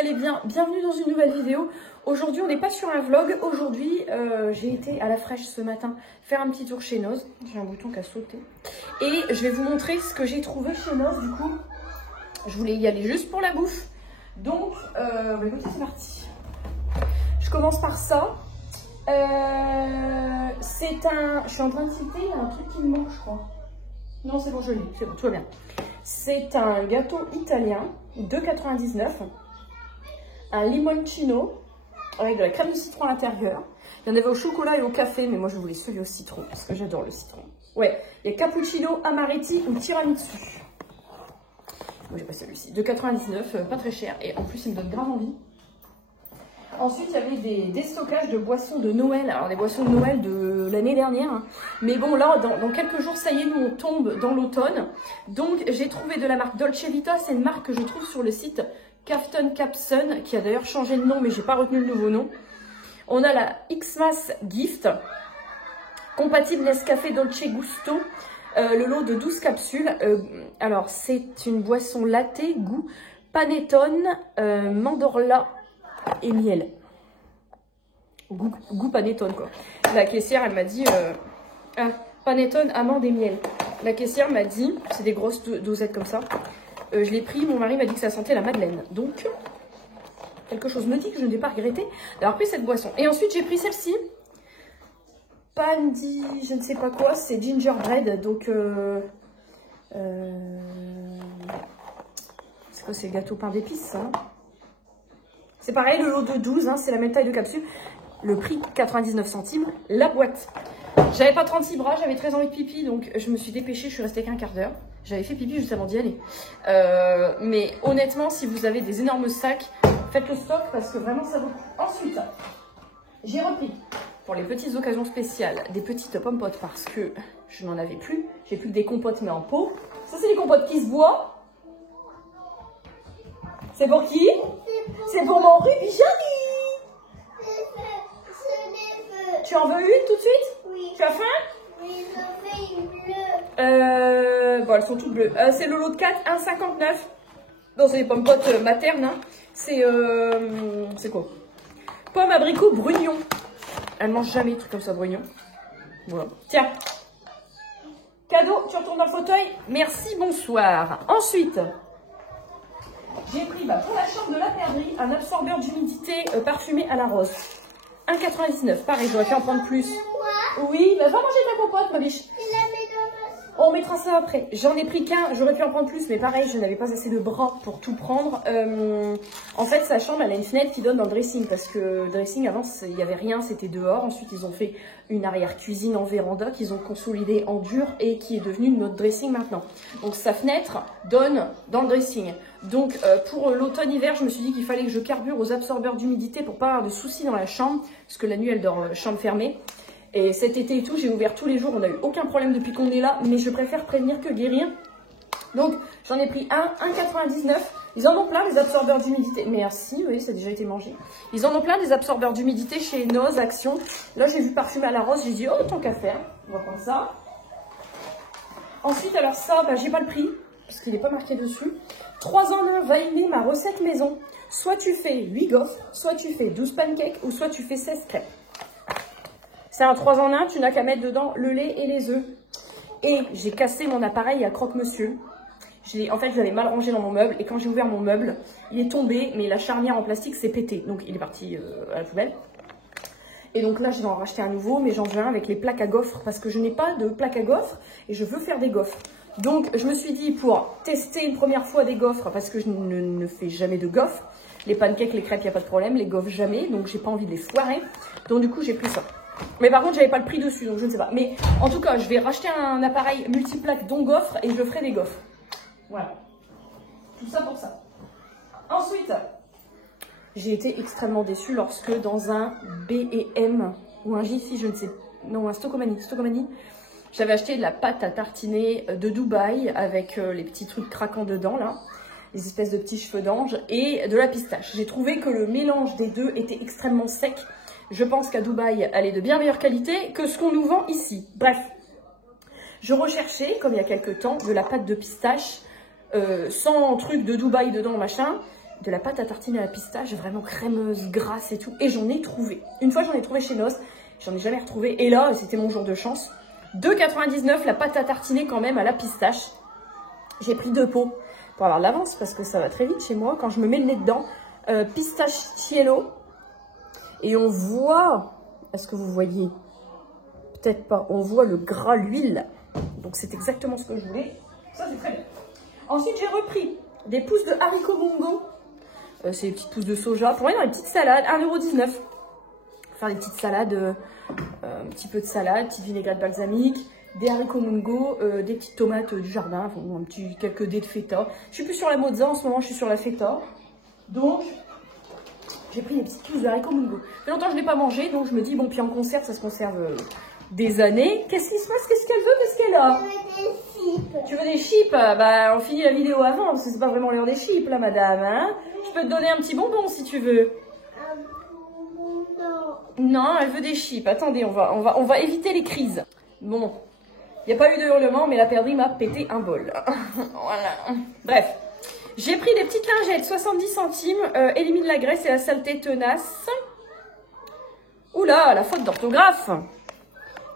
allez bien. Bienvenue dans une nouvelle vidéo. Aujourd'hui, on n'est pas sur un vlog. Aujourd'hui, j'ai été à la fraîche ce matin faire un petit tour chez Noz. J'ai un bouton qui a sauté. Et je vais vous montrer ce que j'ai trouvé chez Noz. Du coup, je voulais y aller juste pour la bouffe. Donc, écoutez, c'est parti. Je commence par ça. C'est un... Je suis en train de citer, il y a un truc qui me manque, je crois. Non, c'est bon, je l'ai. C'est bon, tout va bien. C'est un gâteau italien, 2,99 €. Un limoncino avec de la crème de citron à l'intérieur. Il y en avait au chocolat et au café, mais moi je voulais celui au citron parce que j'adore le citron. Ouais, il y a cappuccino, amaretti ou tiramisu. Moi j'ai pas celui-ci. 2,99 €, pas très cher. Et en plus, il me donne grave envie. Ensuite, il y avait des déstockages de boissons de Noël. Alors, des boissons de Noël de l'année dernière. Hein. Mais bon, là, dans quelques jours, ça y est, nous, on tombe dans l'automne. Donc, j'ai trouvé de la marque Dolce Vita. C'est une marque que je trouve sur le site Kafton Capsun, qui a d'ailleurs changé de nom, mais j'ai pas retenu le nouveau nom. On a la Xmas Gift, compatible Nescafé Dolce Gusto. Le lot de 12 capsules. Alors, c'est une boisson latte, goût panettone, mandorla et miel. Goût panettone, quoi. La caissière, elle m'a dit... panettone, amande et miel. La caissière m'a dit... C'est des grosses dosettes comme ça. Je l'ai pris, mon mari m'a dit que ça sentait la madeleine. Donc, quelque chose me dit que je ne vais pas regretter d'avoir pris cette boisson. Et ensuite, j'ai pris celle-ci. Pandi, je ne sais pas quoi. C'est gingerbread. Donc, c'est quoi, c'est gâteau pain d'épices, ça, non? C'est pareil, le lot de 12, hein, c'est la même taille de capsule. Le prix, 99 centimes, la boîte. J'avais pas 36 bras, j'avais très envie de pipi, donc je me suis dépêchée, je suis restée qu'un quart d'heure. J'avais fait pipi juste avant d'y aller. Mais honnêtement, si vous avez des énormes sacs, faites le stock parce que vraiment ça vaut le coup. Ensuite, j'ai repris, pour les petites occasions spéciales, des petites pommes-potes parce que je n'en avais plus. J'ai plus que des compotes, mais en pot. Ça, c'est les compotes qui se boivent. C'est pour qui? C'est pour mon Ruby Jamy. Tu en veux une tout de suite? Oui. Tu as faim? Oui, j'en veux une bleue. Bon, elles sont toutes bleues. C'est le lot de 4, 1,59 €. Non, c'est des pommes potes maternes. Hein. C'est quoi? Pommes, abricots, brugnon. Elle mange jamais des trucs comme ça, brugnon. Voilà. Tiens. Cadeau, tu retournes dans le fauteuil. Merci, bonsoir. Ensuite... j'ai pris pour la chambre de la perdrix un absorbeur d'humidité parfumé à la rose. 1,99 €. Pareil, j'aurais pu en prendre plus. Oui, va manger ta compote, ma biche. On mettra ça après. J'en ai pris qu'un, j'aurais pu en prendre plus, mais pareil, je n'avais pas assez de bras pour tout prendre. En fait, sa chambre, elle a une fenêtre qui donne dans le dressing, parce que le dressing, avant, il n'y avait rien, c'était dehors. Ensuite, ils ont fait une arrière-cuisine en véranda qu'ils ont consolidée en dur et qui est devenue notre dressing maintenant. Donc, sa fenêtre donne dans le dressing. Donc, pour l'automne-hiver, je me suis dit qu'il fallait que je carbure aux absorbeurs d'humidité pour pas avoir de soucis dans la chambre, parce que la nuit, elle dort chambre fermée. Et cet été et tout, j'ai ouvert tous les jours, on n'a eu aucun problème depuis qu'on est là, mais je préfère prévenir que guérir. Donc, j'en ai pris un, 1,99 €. Ils en ont plein, les absorbeurs d'humidité. Merci, oui, ça a déjà été mangé. Ils en ont plein, des absorbeurs d'humidité chez Noz Action. Là, j'ai vu parfumé à la rose, j'ai dit, oh, tant qu'à faire, on va prendre ça. Ensuite, alors ça, j'ai pas le prix, parce qu'il n'est pas marqué dessus. 3 en 1, va aimer ma recette maison. Soit tu fais 8 gaufres, soit tu fais 12 pancakes, ou soit tu fais 16 crêpes. C'est un 3 en 1, tu n'as qu'à mettre dedans le lait et les œufs. Et j'ai cassé mon appareil à croque-monsieur. En fait, je l'avais mal rangé dans mon meuble. Et quand j'ai ouvert mon meuble, il est tombé, mais la charnière en plastique s'est pétée. Donc, il est parti à la poubelle. Et donc là, je vais en racheter un nouveau, mais j'en veux un avec les plaques à gaufres. Parce que je n'ai pas de plaques à gaufres et je veux faire des gaufres. Donc, je me suis dit, pour tester une première fois des gaufres, parce que je ne fais jamais de gaufres, les pancakes, les crêpes, il n'y a pas de problème. Les gaufres, jamais. Donc, j'ai pas envie de les foirer. Donc, du coup, j'ai pris ça. Mais par contre, j'avais pas le prix dessus, donc je ne sais pas. Mais en tout cas, je vais racheter un appareil multiplaque dont gaufres et je ferai des gaufres. Voilà. Tout ça pour ça. Ensuite, j'ai été extrêmement déçue lorsque dans un B&M ou un Jiffy, je ne sais, non, un Stocomanie, j'avais acheté de la pâte à tartiner de Dubaï avec les petits trucs craquants dedans, là. Les espèces de petits cheveux d'ange et de la pistache. J'ai trouvé que le mélange des deux était extrêmement sec. Je pense qu'à Dubaï, elle est de bien meilleure qualité que ce qu'on nous vend ici. Bref, je recherchais, comme il y a quelques temps, de la pâte de pistache sans truc de Dubaï dedans, machin. de la pâte à tartiner à la pistache, vraiment crémeuse, grasse et tout. Et j'en ai trouvé. Une fois, j'en ai trouvé chez Noz. J'en ai jamais retrouvé. Et là, c'était mon jour de chance. 2,99 la pâte à tartiner quand même à la pistache. J'ai pris 2 pots pour avoir de l'avance parce que ça va très vite chez moi. Quand je me mets le nez dedans, pistachiciello. Et on voit, est-ce que vous voyez? Peut-être pas. On voit le gras, l'huile. Donc c'est exactement ce que je voulais. Ça, c'est très bien. Ensuite, j'ai repris des pousses de haricots mongo. C'est des petites pousses de soja. Pour moi, dans les petites salades, 1,19 €. Faire des petites salades, un petit peu de salade, petite vinaigrette balsamique, des haricots mongo, des petites tomates du jardin, enfin, quelques dés de feta. Je suis plus sur la mozza en ce moment, je suis sur la feta. Donc, j'ai pris des petites pousses de haricots mongo. Ça fait longtemps que je ne l'ai pas mangé, donc je me dis, bon, puis en conserve, ça se conserve des années. Qu'est-ce qui se passe? Qu'est-ce qu'elle veut? Qu'est-ce qu'elle a? Tu veux des chips? Bah, on finit la vidéo avant, parce que c'est pas vraiment l'heure des chips, là, madame. Hein, je peux te donner un petit bonbon, si tu veux. Non, elle veut des chips. Attendez, on va éviter les crises. Bon, il n'y a pas eu de hurlement, mais la perdrix m'a pété un bol. Voilà. Bref, j'ai pris des petites lingettes, 70 centimes, élimine la graisse et la saleté tenace. Oula, la faute d'orthographe.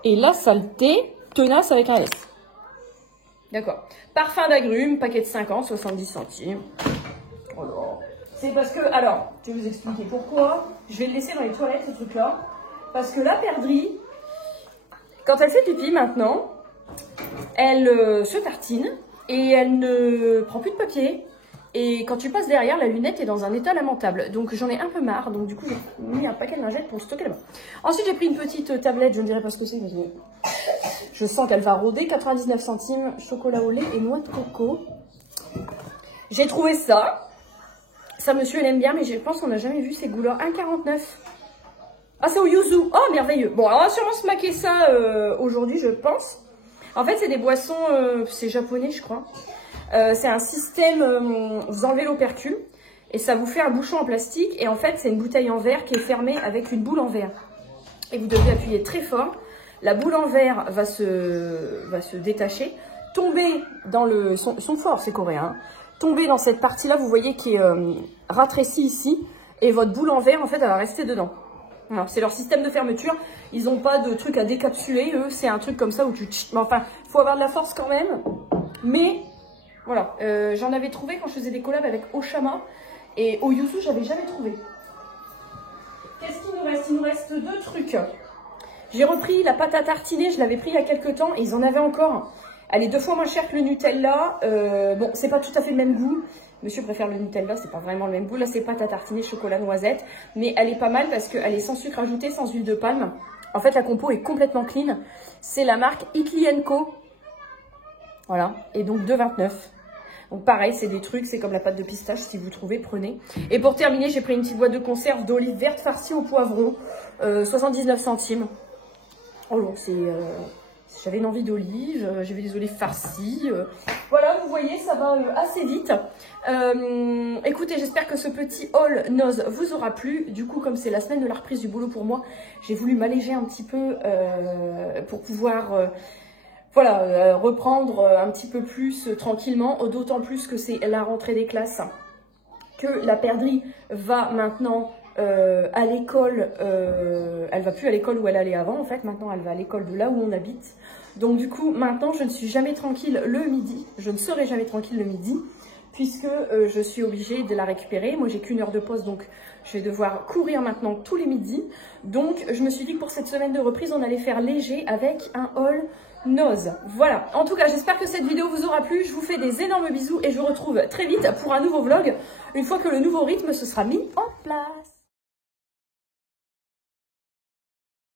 Et la saleté tenace avec un S. D'accord. Parfum d'agrumes, paquet de 50, 70 centimes. Oh là. C'est parce que, alors, je vais vous expliquer pourquoi. Je vais le laisser dans les toilettes, ce truc-là. Parce que la perdrix, quand elle fait pipi maintenant, elle se tartine et elle ne prend plus de papier. Et quand tu passes derrière, la lunette est dans un état lamentable. Donc j'en ai un peu marre. Donc du coup, j'ai mis un paquet de lingettes pour le stocker là-bas. Ensuite, j'ai pris une petite tablette. Je ne dirai pas ce que c'est, mais je sens qu'elle va rôder. 99 centimes, chocolat au lait et noix de coco. J'ai trouvé ça. Ça, monsieur, elle aime bien, mais je pense qu'on n'a jamais vu ces goûts-là. 1,49 €. Ah, c'est au yuzu. Oh, merveilleux. Bon, alors on va sûrement se maquer ça aujourd'hui, je pense. En fait, c'est des boissons, c'est japonais, je crois. C'est un système, vous enlevez l'opercule et ça vous fait un bouchon en plastique. Et en fait, c'est une bouteille en verre qui est fermée avec une boule en verre. Et vous devez appuyer très fort. La boule en verre va se détacher, tomber dans le... Ils sont forts, ces Coréens. Tomber dans cette partie-là, vous voyez, qui est ratrécie ici. Et votre boule en verre, en fait, elle va rester dedans. C'est leur système de fermeture. Ils n'ont pas de truc à décapsuler. Eux, c'est un truc comme ça où tu... Enfin, il faut avoir de la force quand même. Mais, voilà. J'en avais trouvé quand je faisais des collabs avec Oshama. Et au yuzu, j'avais jamais trouvé. Qu'est-ce qu'il nous reste? Il nous reste 2 trucs. J'ai repris la pâte à tartiner. Je l'avais pris il y a quelques temps. Et ils en avaient encore. Elle est 2 fois moins chère que le Nutella. Bon, c'est pas tout à fait le même goût. Monsieur préfère le Nutella, c'est pas vraiment le même goût. Là, c'est pâte à tartiner chocolat noisette. Mais elle est pas mal parce qu'elle est sans sucre ajouté, sans huile de palme. En fait, la compo est complètement clean. C'est la marque Italy & Co. Voilà. Et donc 2,29 €. Donc pareil, c'est des trucs, c'est comme la pâte de pistache. Si vous trouvez, prenez. Et pour terminer, j'ai pris une petite boîte de conserve d'olives vertes farcies au poivron. 79 centimes. Oh non, c'est... J'avais une envie d'olives, j'avais des olives farcies. Voilà, vous voyez, ça va assez vite. Écoutez, j'espère que ce petit haul Noz vous aura plu. Du coup, comme c'est la semaine de la reprise du boulot pour moi, j'ai voulu m'alléger un petit peu pour pouvoir voilà, reprendre un petit peu plus tranquillement. D'autant plus que c'est la rentrée des classes, que la perdrix va maintenant... à l'école, elle va plus à l'école où elle allait avant en fait, maintenant elle va à l'école de là où on habite. Donc du coup maintenant je ne suis jamais tranquille le midi, je ne serai jamais tranquille le midi puisque je suis obligée de la récupérer. Moi j'ai qu'une heure de pause, donc je vais devoir courir maintenant tous les midis. Donc je me suis dit que pour cette semaine de reprise on allait faire léger avec un haul Noz. Voilà, en tout cas j'espère que cette vidéo vous aura plu. Je vous fais des énormes bisous et je vous retrouve très vite pour un nouveau vlog une fois que le nouveau rythme se sera mis en place.